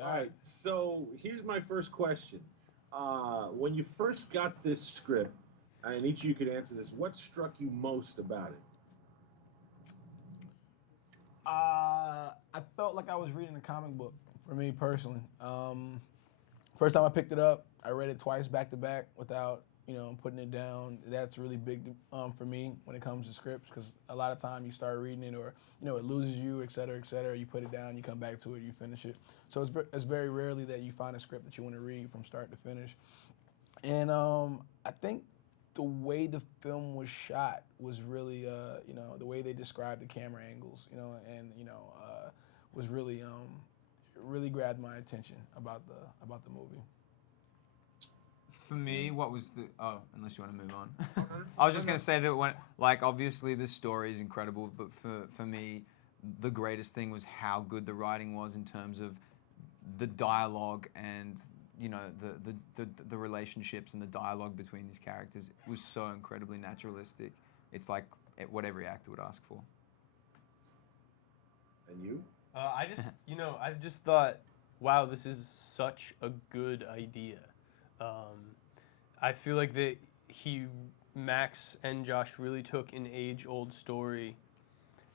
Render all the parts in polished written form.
All right, so here's my first question. When you first got this script, and each of you could answer this, what struck you most about it? I felt like I was reading a comic book for me personally. First time I picked it up, I read it twice back to back without putting it down. That's really big for me when it comes to scripts because a lot of time you start reading it or it loses you, et cetera, et cetera. You put it down, you come back to it, you finish it. So it's very rarely that you find a script that you want to read from start to finish. And I think the way the film was shot was really, the way they described the camera angles, and was really grabbed my attention about the movie. For me, what was the... Oh, unless you want to move on. I was just going to say that obviously the story is incredible, but for me, the greatest thing was how good the writing was in terms of the dialogue and, the relationships and the dialogue between these characters. It was so incredibly naturalistic. It's like what every actor would ask for. And you? I just thought, wow, this is such a good idea. I feel like Max and Josh really took an age-old story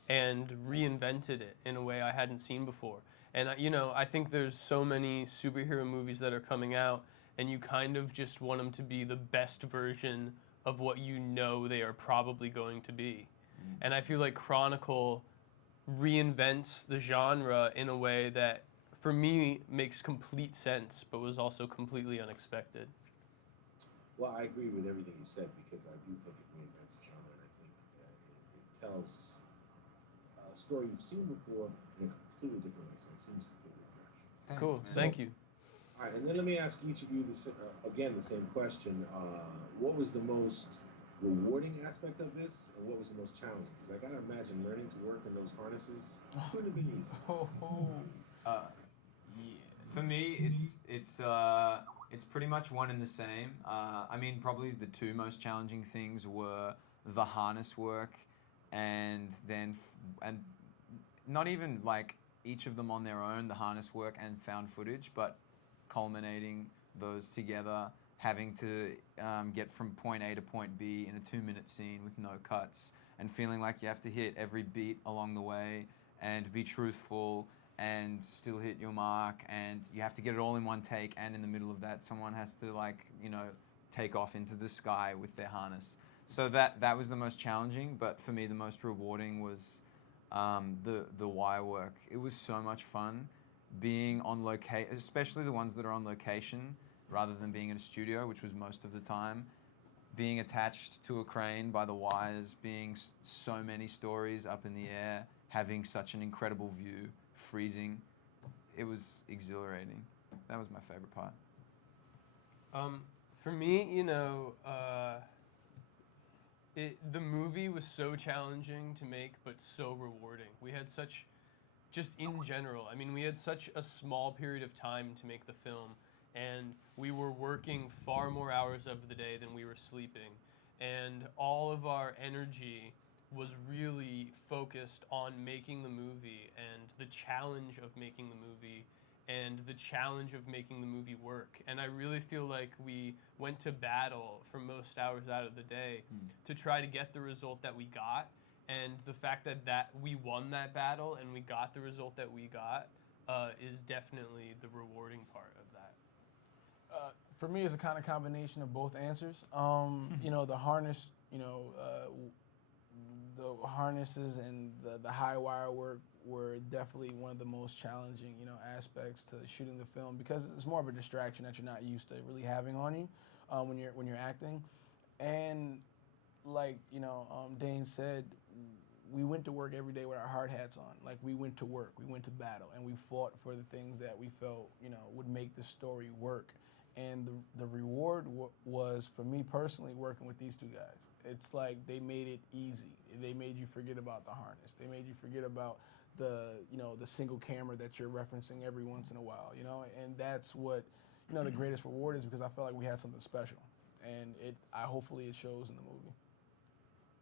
and reinvented it in a way I hadn't seen before. And, I think there's so many superhero movies that are coming out, and you kind of just want them to be the best version of what they are probably going to be. And I feel like Chronicle reinvents the genre in a way that, for me, makes complete sense, but was also completely unexpected. Well, I agree with everything you said because I do think it reinvents the genre, and I think it tells a story you've seen before in a completely different way, so it seems completely fresh. Cool, thank you. All right, and then let me ask each of you again the same question. What was the most rewarding aspect of this, and what was the most challenging? Because I gotta imagine learning to work in those harnesses couldn't have been easy. For me, it's pretty much one and the same. I mean, probably the two most challenging things were the harness work, and not even like each of them on their own, the harness work and found footage, but culminating those together, having to get from point A to point B in a 2-minute scene with no cuts, and feeling like you have to hit every beat along the way and be truthful and still hit your mark, and you have to get it all in one take, and in the middle of that someone has to take off into the sky with their harness. So that was the most challenging, but for me the most rewarding was the wire work. It was so much fun being on location, especially the ones that are on location rather than being in a studio, which was most of the time. Being attached to a crane by the wires, being so many stories up in the air, having such an incredible view, freezing. It was exhilarating. That was my favorite part. For me, the movie was so challenging to make, but so rewarding. We had just in general, we had such a small period of time to make the film, and we were working far more hours of the day than we were sleeping, and all of our energy was really focused on making the movie and the challenge of making the movie and the challenge of making the movie work. And I really feel like we went to battle for most hours out of the day to try to get the result that we got. And the fact that we won that battle and we got the result that we got is definitely the rewarding part of that. For me, it's a kind of combination of both answers. The harness, the harnesses and the high wire work were definitely one of the most challenging, aspects to shooting the film because it's more of a distraction that you're not used to really having on you when you're acting. And like Dane said, we went to work every day with our hard hats on. Like we went to work, we went to battle, and we fought for the things that we felt would make the story work. And the reward was, for me personally, working with these two guys. It's like they made it easy. They made you forget about the harness. They made you forget about the single camera that you're referencing every once in a while, and that's what, the greatest reward is because I felt like we had something special, and hopefully it shows in the movie.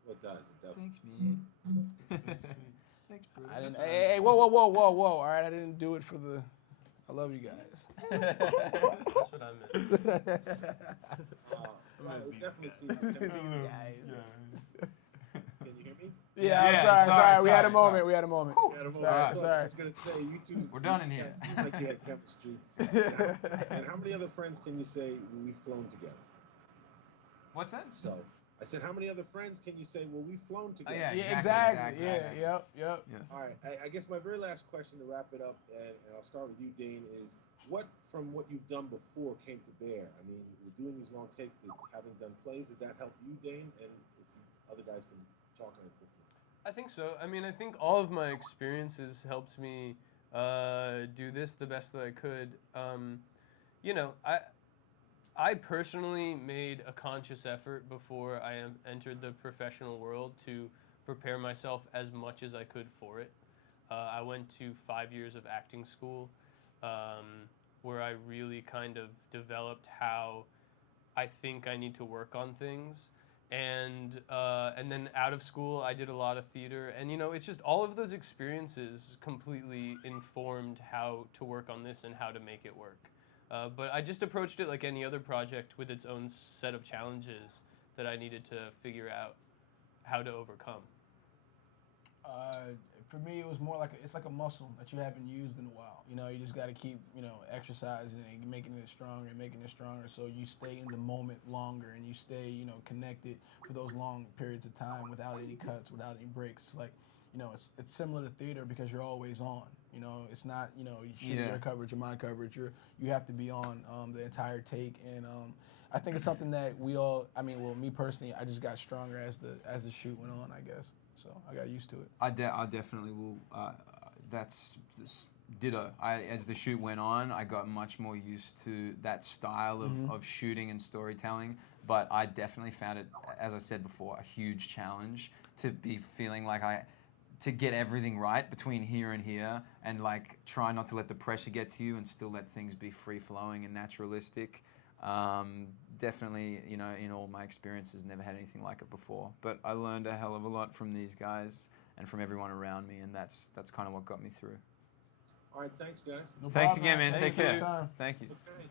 Well, it does. It definitely. Thanks, man. Thanks, bro. I didn't. Hey, whoa! All right, I didn't do it for the. I love you guys. That's what I meant. Well, it definitely seems. Can you hear me? Yeah, I'm Yeah, sorry. sorry, We had a sorry, moment. sorry. We had a moment. Yeah, the moment. Sorry, So sorry. I was gonna say you two. We're done in here. Yeah, seemed like you had chemistry. And how many other friends can you say we've flown together? What's that? So I said, how many other friends can you say? Well, we've flown together. yeah. Yeah, Exactly. exactly. Yeah, yep. All right. I guess my very last question to wrap it up, and I'll start with you, Dane, is what from what you've done before came to bear? I mean, we're doing these long takes. Having done plays, did that help you, Dane? And if you, other guys can talk on it quickly. I think so. I mean, I think all of my experiences helped me do this the best that I could. You know, I personally made a conscious effort before I entered the professional world to prepare myself as much as I could for it. I went to 5 years of acting school, where I really kind of developed how I think I need to work on things. And then out of school, I did a lot of theater. And, you know, it's just all of those experiences completely informed how to work on this and how to make it work. But I just approached it like any other project with its own set of challenges that I needed to figure out how to overcome. For me, it was more like it's like a muscle that you haven't used in a while. You know, you just got to keep exercising and making it stronger, so you stay in the moment longer and you stay connected for those long periods of time without any cuts, without any breaks. It's like it's similar to theater because you're always on. It's not your coverage or my coverage. You have to be on the entire take, and I think it's something that we all. I mean, well, me personally, I just got stronger as the shoot went on, I guess. So I got used to it. I definitely will. That's ditto. As the shoot went on, I got much more used to that style of shooting and storytelling. But I definitely found it, as I said before, a huge challenge to be feeling like to get everything right between here and here, and like try not to let the pressure get to you and still let things be free flowing and naturalistic. Definitely, in all my experiences, never had anything like it before. But I learned a hell of a lot from these guys and from everyone around me, and that's kind of what got me through. All right, thanks, guys. No Thanks problem, again, man. Thank Take you for your care. time. Thank you. Okay.